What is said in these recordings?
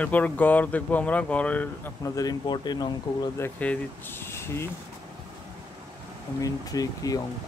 এরপর গড় দেখবো আমরা। গড়ের আপনাদের ইম্পর্টেন্ট অঙ্কগুলো দেখিয়ে দিচ্ছি। ট্রিকি অঙ্ক।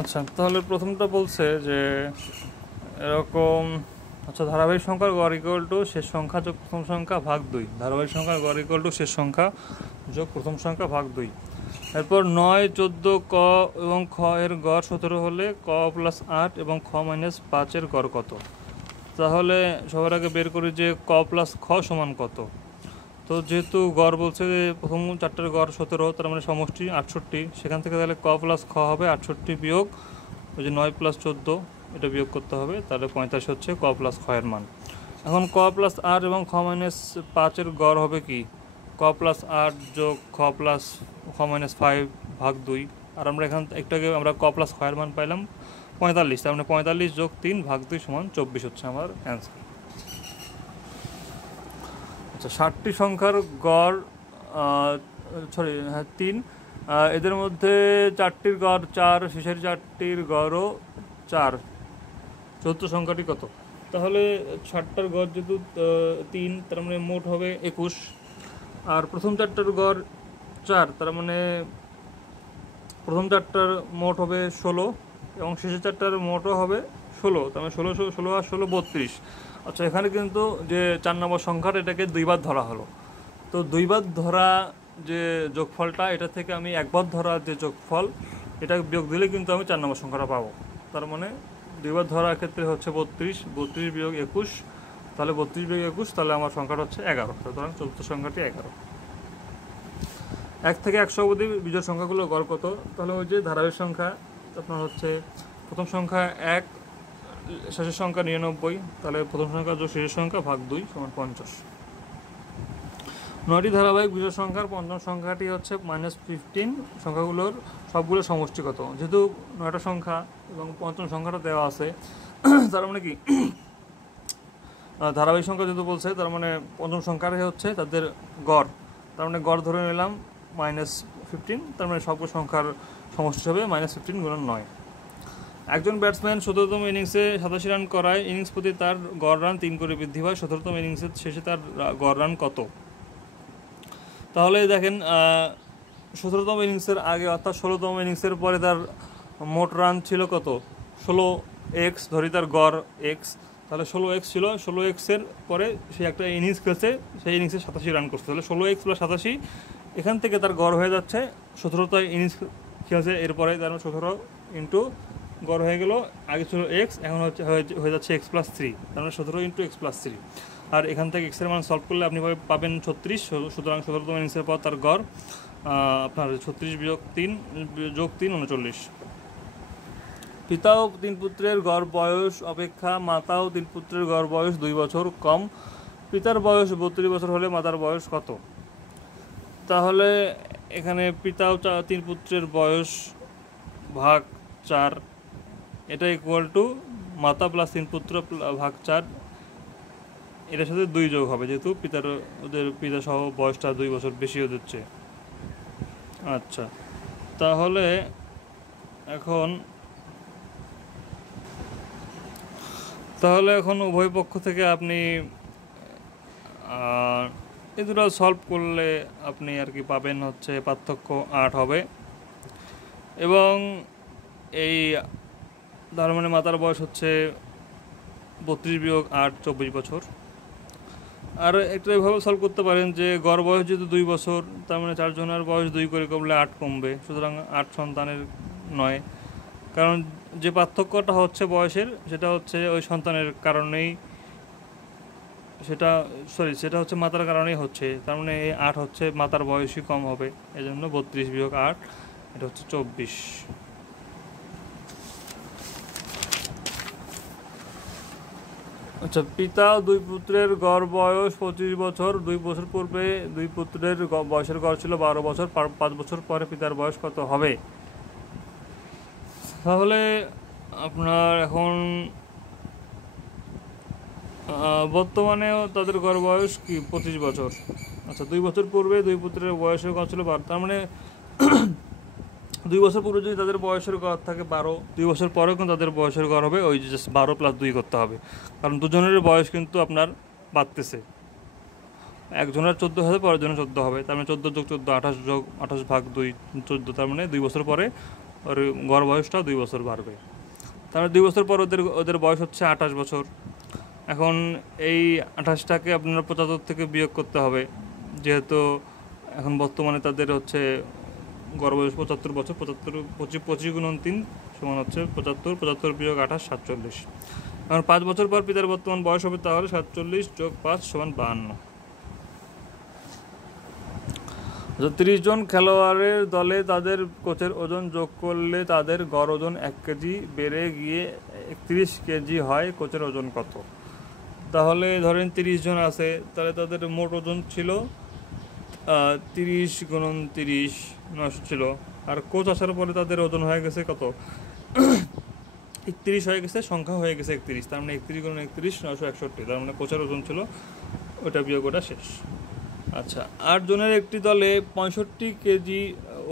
আচ্ছা, তাহলে প্রথমটা বলছে যে এরকম, আচ্ছা, ধারাবাহিক সংখ্যার গড় ইকুয়াল টু শেষ সংখ্যা যোগ প্রথম সংখ্যা ভাগ 2। ধারাবাহিক সংখ্যার গড় ইকুয়াল টু শেষ সংখ্যা যোগ প্রথম সংখ্যা ভাগ 2। এরপর 9, 14, ক এবং খ এর গড় 17 হলে ক প্লাস 8 এবং খ মাইনাস 5 এর গড় কত? তাহলে সবার আগে বের করি যে ক প্লাস খ সমান কত। তো যেহেতু গড় বলছে যে প্রথম চারটার গড় 17, তার মানে সমষ্টি 68, সেখান থেকে তাহলে ক প্লাস খ হবে 68 বিয়োগ ওই যে 9 প্লাস 14, এটা বিয়োগ করতে হবে, তাহলে 45 হচ্ছে ক প্লাস খ এর মান। এখন ক প্লাস 8 এবং খ মাইনাস 5 এর গড় হবে কি? ক প্লাস 8 যোগ খ প্লাস খ মাইনাস 5 ভাগ 2। আর আমরা এখান একটু আগে আমরা ক প্লাস খ এর মান পাইলাম 45, তার মানে 45 যোগ 3 ভাগ 2 সমান 24 হচ্ছে আমার অ্যান্সার। আচ্ছা, 60টি সংখ্যার গড়, হ্যাঁ 3, এদের মধ্যে 4টির গড় 4, শেষের 4টির গড়ও 4, চতুর্থ সংখ্যাটি কত? তাহলে 60টার গড় যেহেতু 3, তার মানে মোট হবে 21। আর প্রথম 4টার গড় 4, তার মানে প্রথম 4টার মোট হবে 16 এবং শেষের 4টার মোটও হবে 16, তার মানে 16 আর 16 32। আচ্ছা, এখানে কিন্তু যে 4 নম্বর সংখ্যাটা, এটাকে দুইবার ধরা হলো। তো দুইবার ধরা যে যোগফলটা, এটা থেকে আমি একবার ধরা যে যোগফল, এটা বিয়োগ দিলে কিন্তু আমি 4 নম্বর সংখ্যাটা পাবো। তার মানে দুইবার ধরার ক্ষেত্রে হচ্ছে 32 বিয়োগ 21, তাহলে 32 বিয়োগ 21, তাহলে আমার সংখ্যাটা হচ্ছে 11। সুতরাং চতুর্থ সংখ্যাটি 11। 1 থেকে 100 অবধি বিজোড় সংখ্যাগুলো গড় কত? তাহলে ওই যে ধারাবাহিক সংখ্যা, আপনার হচ্ছে প্রথম সংখ্যা 1, শেষের সংখ্যা 99, তাহলে প্রথম সংখ্যা যোগ শেষের সংখ্যা ভাগ 2 সমান 50। 9টি ধারাবাহিক বিজোড় সংখ্যার পঞ্চম সংখ্যাটি হচ্ছে -15। সংখ্যাগুলোর সবগুলো সমষ্টি কত? যেহেতু 9টা সংখ্যা এবং পঞ্চম সংখ্যাটা দেওয়া আছে, তার মানে কি ধারাবাহিক সংখ্যা যেহেতু বলছে, তার মানে পঞ্চম সংখ্যাটাই হচ্ছে তাদের গড়। তার মানে গড় ধরে নিলাম -15, তার মানে সবগুলো সংখ্যার সমষ্টি হবে -15 গুণন 9। একজন ব্যাটসম্যান 17তম ইনিংসে 87 রান করায় ইনিংস প্রতি তার গড় রান 3 করে বৃদ্ধি পায়। 17তম ইনিংসের শেষে তার গড় রান কত? তাহলে দেখেন, 17তম ইনিংসের আগে অর্থাৎ 16তম ইনিংসের পরে তার মোট রান ছিল কত? 16x, ধরি তার গড় x, তাহলে 16x ছিল। 16x-এর পরে সে একটা ইনিংস খেলছে, সেই ইনিংসে 87 রান করছে, তাহলে 16x + 87, এখান থেকে তার গড় হয়ে যাচ্ছে 17টা ইনিংস খেলছে এরপরে, তার 17 ইন্টু গড় হয়ে গেল, আগে ছিল x, এখন হয়ে যাচ্ছে x + 3, তার মানে 17 × x + 3। আর এখান থেকে x এর মান সলভ করলে আপনি পাবেন 36। সুতরাং 17তম ইনিংসের পর তার গড় আপনার 36 বিয়োগ 3 যোগ 3 39। পিতা ও 3 পুত্রের গড় বয়স অপেক্ষা মাতা ও 3 পুত্রের গড় বয়স 2 বছর কম। পিতার বয়স 32 বছর হলে মাতার বয়স কত? তাহলে এখানে পিতা ও 3 পুত্রের বয়স ভাগ 4, এটা ইকুয়াল টু মাতা প্লাস 3 পুত্র ভাগ 4, এটার সাথে 2 যোগ হবে, যেহেতু ওদের পিতা সহ বয়সটা 2 বছর বেশি হয়ে যাচ্ছে। আচ্ছা, তাহলে এখন উভয় পক্ষ থেকে আপনি এই দুটো সলভ করলে আপনি আর কি পাবেন হচ্ছে পার্থক্য 8 হবে। এবং এই তার মানে মাতার বয়স হচ্ছে 32 বিয়োগ 8 24 বছর। আর একটা এভাবে সলভ করতে পারেন যে গড় বয়স যেহেতু 2 বছর, তার মানে 4 জনের বয়স 2 করে কমলে 8 কমবে, সুতরাং 8 সন্তানের নয়। কারণ যে পার্থক্যটা হচ্ছে বয়সের, সেটা হচ্ছে ওই সন্তানের কারণেই, সেটা হচ্ছে মাতার কারণেই হচ্ছে, তার মানে এই 8 হচ্ছে মাতার বয়সই কম হবে, এই জন্য 32 বিয়োগ 8, এটা হচ্ছে 24। আচ্ছা, পিতা ও দুই পুত্রের গড় বয়স 25 বছর। 2 বছর পূর্বে দুই পুত্রের বয়সের গড় ছিল 12 বছর। 5 বছর পরে পিতার বয়স কত হবে? তাহলে আপনার এখন বর্তমানেও তাদের গড় বয়স কি 25 বছর। আচ্ছা, 2 বছর পূর্বে দুই পুত্রের বয়সের গড় ছিল 12, তার মানে 2 বছর পূর্বে যদি তাদের বয়সের গড় থাকে 12, 2 বছর পরেও কিন্তু তাদের বয়সের গড় হবে ওই জাস্ট 12 + 2 করতে হবে, কারণ দুজনের বয়স কিন্তু আপনার বাড়তেছে। একজনের 14 হবে, পরের জনের 14 হবে, তার মানে 14 + 14 28 যোগ 28 ভাগ 2 14, তার মানে 2 বছর পরে ওর গড় বয়সটা 2 বছর বাড়বে। তার মানে 2 বছর পর ওদের ওদের বয়স হচ্ছে 28 বছর। এখন এই 28টাকে আপনার 75 থেকে বিয়োগ করতে হবে, যেহেতু এখন বর্তমানে তাদের হচ্ছে গড় বয়স 75 বছর। 25 × 3 সমান হচ্ছে 75, 75 বিয়োগ 28 47। এখন 5 বছর পর পিতার বর্তমান বয়স হবে, তাহলে 47 যোগ 5 সমান 52। 30 জন খেলোয়াড়ের দলে তাদের কোচের ওজন যোগ করলে তাদের গড় ওজন 1 কেজি বেড়ে গিয়ে 31 কেজি হয়। কোচের ওজন কত? তাহলে ধরেন 30 জন আছে, তাহলে তাদের মোট ওজন ছিল 30 × 30 900 ছিল, আর কোচ আসার পরে তাদের ওজন হয়ে গেছে কত? 31 হয়ে গেছে, সংখ্যা হয়ে গেছে 31, তার মানে 31 × 31 961, তার মানে কোচের ওজন ছিল ওটা বিয়োগ ওটা শেষ। আচ্ছা, 8 জনের একটি দলে 65 কেজি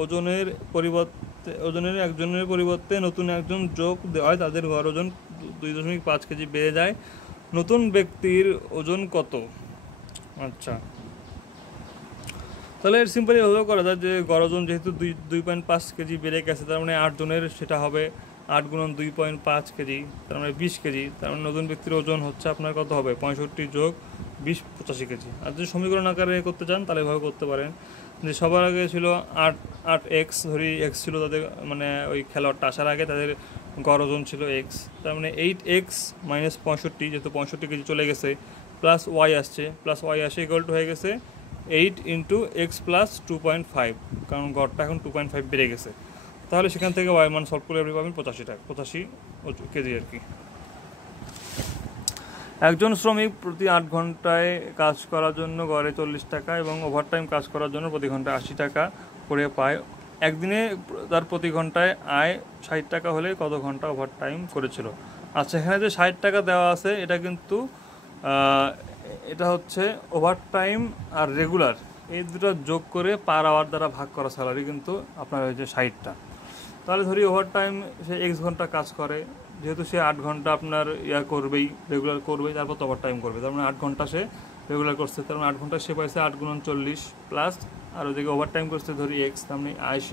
ওজনের একজনের পরিবর্তে নতুন একজন যোগ দেওয়ায় তাদের গড় ওজন 2.5 কেজি বেড়ে যায়। নতুন ব্যক্তির ওজন কত? আচ্ছা, তাহলে এর সিম্পলি এভাবে করা যায় যে গড় ওজন যেহেতু 2.5 কেজি বেড়ে গেছে, তার মানে 8 জনের সেটা হবে 8 × 2.5 কেজি, তার মানে 20 কেজি। তার মানে নতুন ব্যক্তির ওজন হচ্ছে আপনার কত হবে? 65 যোগ 20 85 কেজি। আর যদি সমীকরণ আকারে করতে চান তাহলে এভাবে করতে পারেন যে সবার আগে ছিল 8x, ধরি x ছিল তাদের, মানে ওই খেলোয়াড়টা আসার আগে তাদের গড় ওজন ছিল x, তার মানে 8x - 65, যেহেতু 65 কেজি চলে গেছে, প্লাস y আসছে, ইকুয়াল টু হয়ে গেছে 8 × x + 2.5, কারণ গড়টা এখন 2.5 বেড়ে গেছে। তাহলে সেখান থেকে y মান সলভ করে আপনি পাবেন 85 কেজি আর কি। একজন শ্রমিক প্রতি 8 ঘন্টায় কাজ করার জন্য গড়ে 40 টাকা এবং ওভারটাইম কাজ করার জন্য প্রতি ঘন্টায় 80 টাকা করে পায়। একদিনে তার প্রতি ঘন্টায় আয় 60 টাকা হলে কত ঘন্টা ওভারটাইম করেছিল? আচ্ছা, এখানে যে 60 টাকা দেওয়া আছে এটা কিন্তু এটা হচ্ছে ওভারটাইম আর রেগুলার, এই দুটো যোগ করে পার আওয়ার দ্বারা ভাগ করা স্যালারি কিন্তু আপনার হয়েছে 60টা। তাহলে ধরি ওভারটাইম সে x ঘন্টা কাজ করে, যেহেতু সে 8 ঘন্টা আপনার করবেই, রেগুলার করবেই, তারপর তো ওভারটাইম করবে, তার মানে 8 ঘন্টা সে রেগুলার করছে, তার মানে 8 ঘন্টা সে পাইছে 8 × 40 প্লাস, আর ওইদিকে ওভারটাইম করছে ধরি x, তার মানে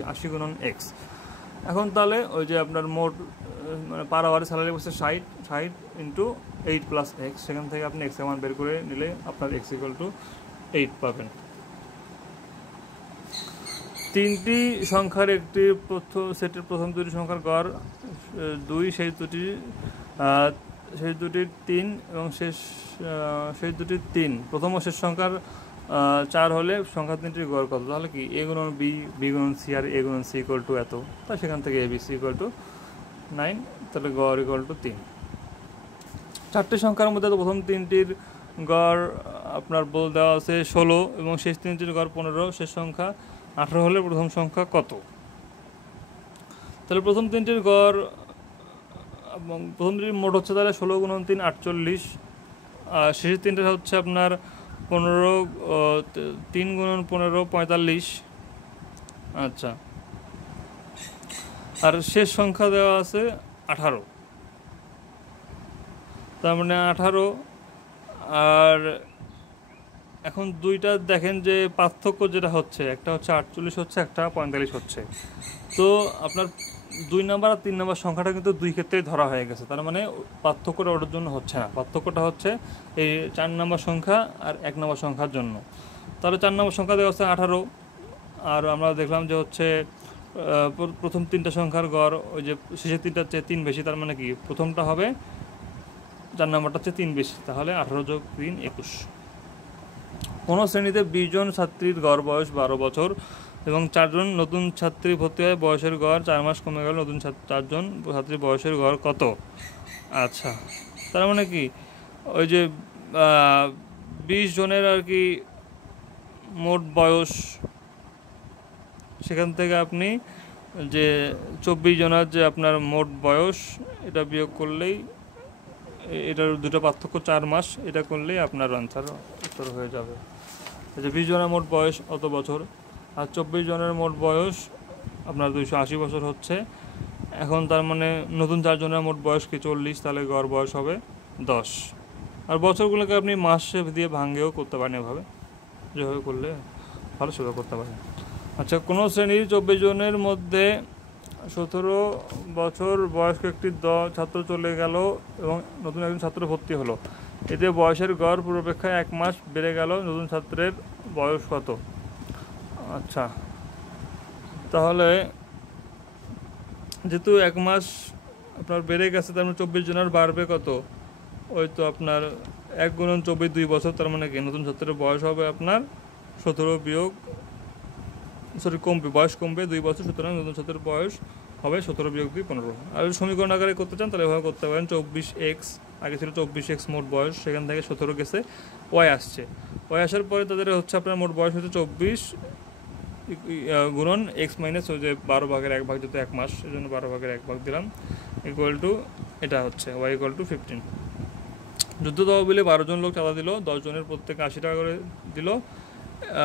80 × x। এখন তাহলে ওই যে আপনার মোট মানে পার আওয়ারে স্যালারি বসছে 60 × 8 + x, সেখান থেকে আপনি x এর মান বের করে নিলে আপনার x = 8 পাবেন। 3টি সংখ্যার একটি সেটের প্রথম 2টি সংখ্যার গড় 2, শেষ দুটির 3 এবং শেষ দুটির 3, প্রথম ও শেষ সংখ্যার 4 হলে সংখ্যা 3টির গড় কত? তাহলে কি a × b, b × c R a × c = এত, তাই সেখান থেকে abc = 9, তাহলে গড় = 3। 4টি সংখ্যার মধ্যে তো প্রথম 3টির গড় আপনার বল দেওয়া আছে 16 এবং শেষ 3টির গড় 15, শেষ সংখ্যা 18 হলে প্রথম সংখ্যা কত? তাহলে প্রথম 3টির গড় এবং প্রথম 3টির মোট হচ্ছে তাহলে 16 × 3 48, আর শেষের 3টা হচ্ছে আপনার 3 × 15 45। আচ্ছা, আর শেষ সংখ্যা দেওয়া আছে 18, তার মানে 18। আর এখন দুইটা দেখেন যে পার্থক্য যেটা হচ্ছে, একটা হচ্ছে 48 হচ্ছে, একটা 45 হচ্ছে, তো আপনার 2 নম্বর আর 3 নম্বর সংখ্যাটা কিন্তু দুই ক্ষেত্রেই ধরা হয়ে গেছে, তার মানে পার্থক্যটা ওটার জন্য হচ্ছে না, পার্থক্যটা হচ্ছে এই 4 নম্বর সংখ্যা আর 1 নম্বর সংখ্যার জন্য। তাহলে 4 নম্বর সংখ্যা দেওয়া হচ্ছে 18, আর আমরা দেখলাম যে হচ্ছে প্রথম 3টা সংখ্যার গড় ওই যে শেষের 3টার চেয়ে 3 বেশি, তার মানে কি প্রথমটা হবে 4 নম্বরটার চেয়ে 3 বেশি, তাহলে 18 + 3 21। কোনো শ্রেণীতে 20 জন ছাত্রীর গড় বয়স 12 বছর এবং 4 জন নতুন ছাত্রী ভর্তি হয়, বয়সের গড় 4 মাস কমে গেল, নতুন 4 জন ছাত্রীর বয়সের গড় কত? আচ্ছা, তার মানে কি ওই যে 20 জনের আর কি মোট বয়স, সেখান থেকে আপনি যে 24 জনের যে আপনার মোট বয়স এটা বিয়োগ করলেই, এটার দুটো পার্থক্য 4 মাস, এটা করলেই আপনার আনসার উত্তর হয়ে যাবে। এই যে 20 জনের মোট বয়স অত বছর, আর 24 জনের মোট বয়স আপনার 280 বছর হচ্ছে। এখন তার মানে নতুন 4 জনের মোট বয়স কি 40, তাহলে গড় বয়স হবে 10। আর বছরগুলোকে আপনি মাসে দিয়ে ভাঙ্গেও করতে পারেন, এভাবে যেভাবে করলে ভালো সেভাবে করতে পারেন। আচ্ছা, কোনো শ্রেণীর 24 জনের মধ্যে 17 বছর বয়স্ক একটি ছাত্র চলে গেল এবং নতুন একজন ছাত্র ভর্তি হলো। এতে বয়সের গড় পূর্বাপেক্ষায় 1 মাস বেড়ে গেল। নতুন ছাত্রের বয়স কত? আচ্ছা, তাহলে যেহেতু 1 মাস আপনার বেড়ে গেছে, তার মানে 24 জনের বাড়বে কত? ওই তো আপনার 1 গুণন 24 2 বছর, তার মানে কি নতুন ছাত্রের বয়স হবে আপনার 17 বিয়োগ, সরি কমবে, বয়স কমবে 2 বছর, সুতরাং নতুন ছাত্রের বয়স হবে 17 বিয়োগ 2 15। আর সমীকরণ আকারে করতে চান তাহলে এভাবে করতে পারেন। 24x, আগে ছিল 24x মোট বয়স, সেখান থেকে 17 গেছে, ওয়াই আসছে, ওয়াই আসার পরে তাদের হচ্ছে আপনার মোট বয়স হচ্ছে 24 গুণন এক্স মাইনাস ওই যে 12 ভাগের 1 ভাগ, যেহেতু 1 মাস এই জন্য 12 ভাগের 1 ভাগ দিলাম, ইকুয়াল টু এটা হচ্ছে ওয়াই ইকুয়াল টু 15। যুদ্ধ তহবিলে 12 জন লোক চাঁদা দিল, 10 জনের প্রত্যেকে 80 টাকা করে দিল,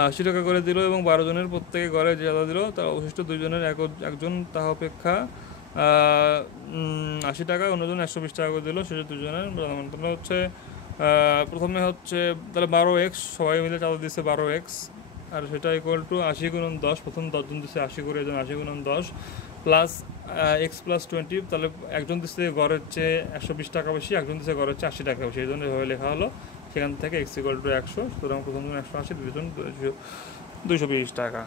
80 টাকা করে দিল এবং 12 জনের প্রত্যেকে ঘরে যে চাঁদা দিল তার অবশিষ্ট 2 জনের একজন তাহা অপেক্ষা 80 টাকা, অন্যজন 120 টাকা করে দিল, শেষে 2 জনের তাহলে হচ্ছে প্রথমে হচ্ছে তাহলে 12x, সবাই মিলে চাঁদা দিচ্ছে 12x, আর সেটা ইকুয়াল টু 80 গুণন 10, প্রথম 10 জন দিচ্ছে 80 করে, এজন 80 গুণন 10 প্লাস x প্লাস 20, তাহলে একজন দিচ্ছে গড়ের চেয়ে 120 টাকা বেশি, একজন দিচ্ছে গড়ের চেয়ে 80 টাকা বেশি, এই জন্য এভাবে লেখা হলো। সেখান থেকে x ইকুয়াল টু 100, সুতরাং প্রথম জন 180, দুজন 220 টাকা।